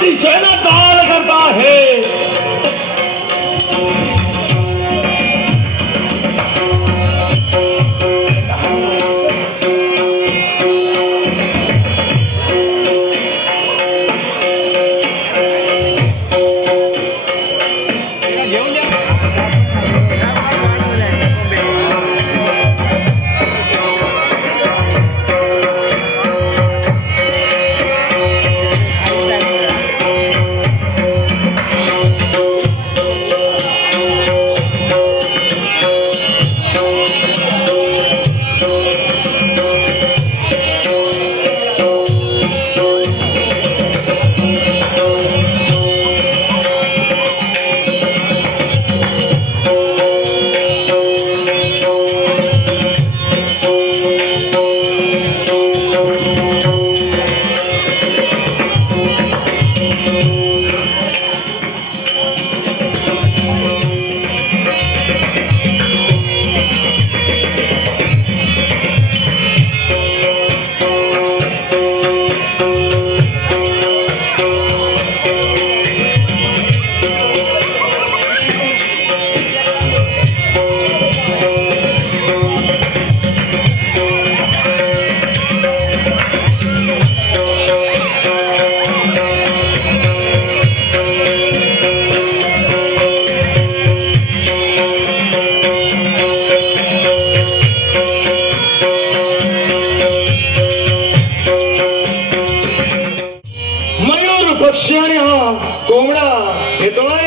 दिशेला चाल करत आहे. पक्षी आणि हा कोंबडा येतोय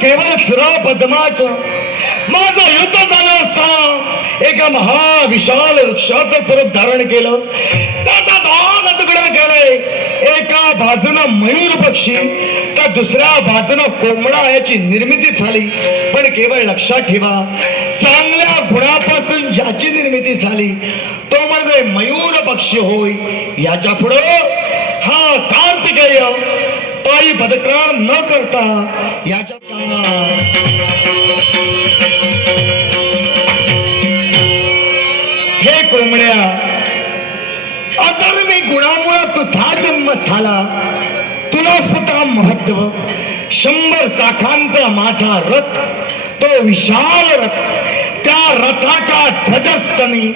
केवळ सुरापद्माच माझं युद्ध झालं असताना एका महाविशाल वृक्षाचं स्वरूप धारण केलं, त्याचा दोन तुकडे केले. एका बाजूनं मयूर पक्षी तर दुसऱ्या बाजूनं कोंबडा याची निर्मिती झाली. पण केवळ लक्षात ठेवा, चांगल्या गुणापासून ज्याची निर्मिती झाली तो म्हणजे मयूर पक्षी होय. याच्या पुढे हा कार्तिकेय पायी पदक्राण न करता याच्या हे कोंबड्या, अधर्मी गुणामुळे तुझा जन्म झाला. तुला सुद्धा महत्व 100 चाकांचा माझा रथ, तो विशाल रथ, त्या रथाच्या ध्वजस्थानी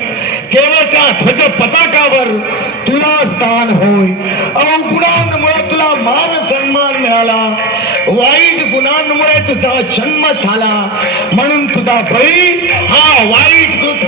केवळ त्या ध्वज पताकावर तुला स्थान होय. अवगुणांमुळे तुला मान सन्मान मिळाला, वाईट गुणांमुळे तुझा जन्म झाला. म्हणून तुझा बळी हा वाईट कृत्य